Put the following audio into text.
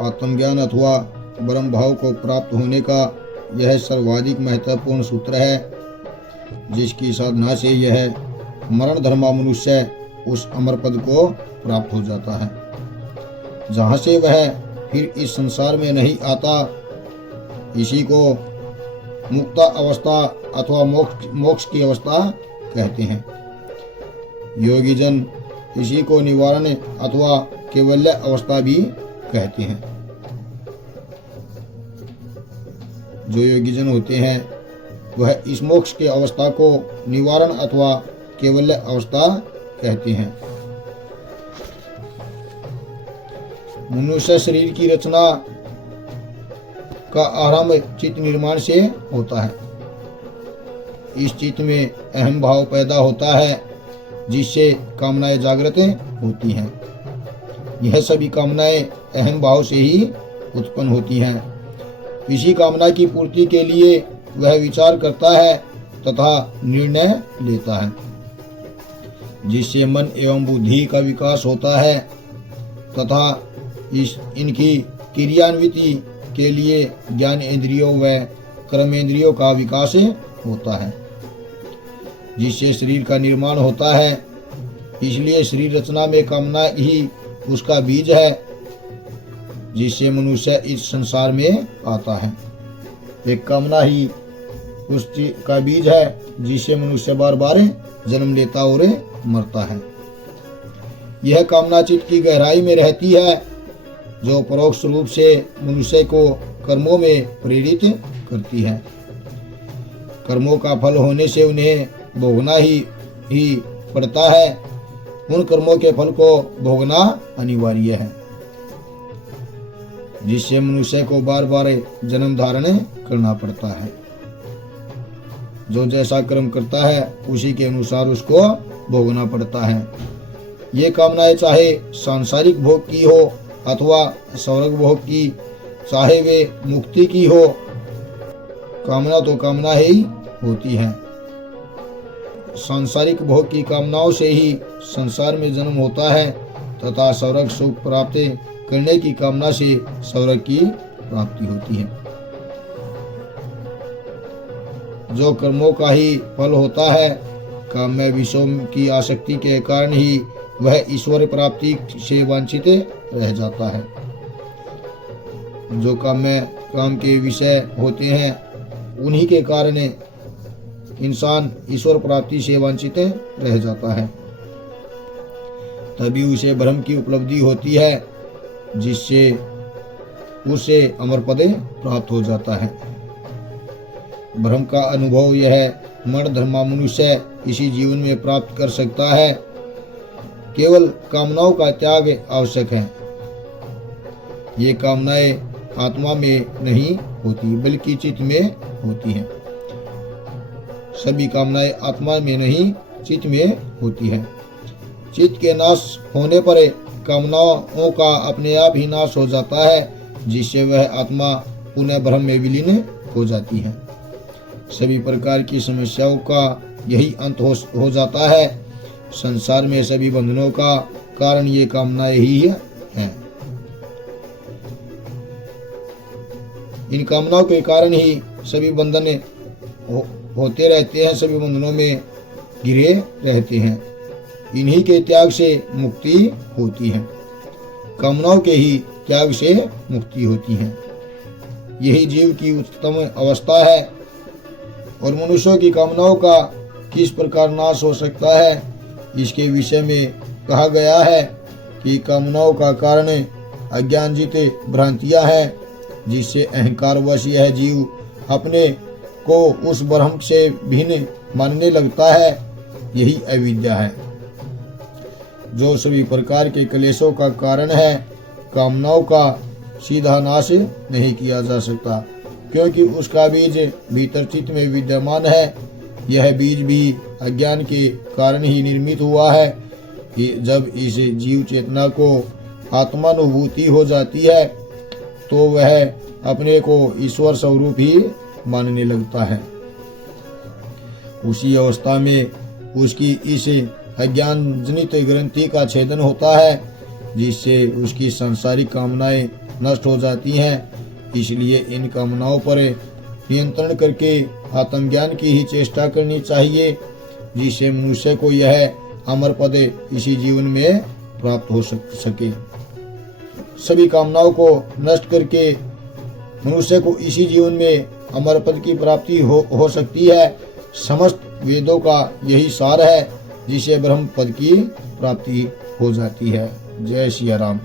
आत्मज्ञान अथवा ब्रह्म भाव को प्राप्त होने का यह सर्वाधिक महत्वपूर्ण सूत्र है, जिसकी साधना से यह मरण धर्मा मनुष्य उस अमर पद को प्राप्त हो जाता है, जहाँ से वह फिर इस संसार में नहीं आता। इसी को मुक्ता अवस्था अथवा मोक्ष की अवस्था कहते हैं। योगी जन इसी को निवारण अथवा कैवल्य अवस्था भी कहते हैं। जो योगी जन होते हैं वह इस मोक्ष की अवस्था को निवारण अथवा कैवल्य अवस्था कहते हैं। मनुष्य शरीर की रचना का आरंभ चित्त निर्माण से होता है। इस चित्त में अहम भाव पैदा होता है, जिससे कामनाएं जागृत होती हैं। यह सभी कामनाएं अहम भाव से ही उत्पन्न होती हैं। इसी कामना की पूर्ति के लिए वह विचार करता है तथा निर्णय लेता है, जिससे मन एवं बुद्धि का विकास होता है तथा इनकी क्रियान्विति के लिए ज्ञान इंद्रियों व कर्मेंद्रियों का विकास होता है, जिससे शरीर का निर्माण होता है। इसलिए शरीर रचना में कामना ही उसका बीज है, जिससे मनुष्य इस संसार में आता है। एक कामना ही उस का बीज है, जिससे मनुष्य बार बार जन्म लेता और मरता है। यह कामना चित्त की गहराई में रहती है, जो परोक्ष रूप से मनुष्य को कर्मों में प्रेरित करती है। कर्मों का फल होने से उन्हें भोगना ही पड़ता है। उन कर्मों के फल को भोगना अनिवार्य है, जिससे मनुष्य को बार बार जन्म धारण करना पड़ता है। जो जैसा कर्म करता है उसी के अनुसार उसको भोगना पड़ता है। ये कामनाएं चाहे सांसारिक भोग की हो अथवा स्वर्ग भोग की, चाहे वे मुक्ति की हो, कामना तो कामना ही होती है। सांसारिक भोग की कामनाओं से ही संसार में जन्म होता है तथा स्वर्ग सुख प्राप्त करने की कामना से स्वर्ग की प्राप्ति होती है। जो कर्मों का ही फल होता है, काम्य विषयों की आसक्ति के कारण ही वह ईश्वर प्राप्ति से वंचित रह जाता है। जो काम के विषय होते हैं, उन्हीं के कारण इंसान ईश्वर प्राप्ति से वंचित रह जाता है। तभी उसे ब्रह्म की उपलब्धि होती है, जिससे उसे अमर पद प्राप्त हो जाता है। ब्रह्म का अनुभव यह मरण धर्मा मनुष्य इसी जीवन में प्राप्त कर सकता है। केवल कामनाओं का त्याग आवश्यक है। ये कामनाएं आत्मा में नहीं होती, बल्कि चित्त में होती हैं। सभी कामनाएं आत्मा में नहीं, चित्त में होती हैं। चित्त के नाश होने पर कामनाओं का अपने आप ही नाश हो जाता है, जिससे वह आत्मा पुनः ब्रह्म में विलीन हो जाती है। सभी प्रकार की समस्याओं का यही अंत हो जाता है। संसार में सभी बंधनों का कारण ये कामनाएं ही हैं। इन कामनाओं के कारण ही सभी बंधन होते रहते हैं, सभी बंधनों में घिरे रहते हैं। इन्हीं के त्याग से मुक्ति होती है। कामनाओं के ही त्याग से मुक्ति होती है। यही जीव की उत्तम अवस्था है। और मनुष्यों की कामनाओं का किस प्रकार नाश हो सकता है, इसके विषय में कहा गया है कि कामनाओं का कारण अज्ञानजित भ्रांतियां हैं, जिससे अहंकार वश यह जीव अपने को उस ब्रह्म से भिन्न मानने लगता है। यही अविद्या है, जो सभी प्रकार के क्लेशों का कारण है। कामनाओं का सीधा नाश नहीं किया जा सकता, क्योंकि उसका बीज भीतर चित्त में विद्यमान है। यह बीज भी अज्ञान के कारण ही निर्मित हुआ है। कि जब इस जीव चेतना को आत्मानुभूति हो जाती है, तो वह अपने को ईश्वर स्वरूप ही मानने लगता है। उसी अवस्था में उसकी इस अज्ञान जनित ग्रंथि का छेदन होता है, जिससे उसकी सांसारिक कामनाएं नष्ट हो जाती हैं। इसलिए इन कामनाओं पर नियंत्रण करके आत्मज्ञान की ही चेष्टा करनी चाहिए, जिससे मनुष्य को यह अमर पद इसी जीवन में प्राप्त हो सके। सभी कामनाओं को नष्ट करके मनुष्य को इसी जीवन में अमर पद की प्राप्ति हो सकती है। समस्त वेदों का यही सार है, जिसे ब्रह्म पद की प्राप्ति हो जाती है। जय सिया राम।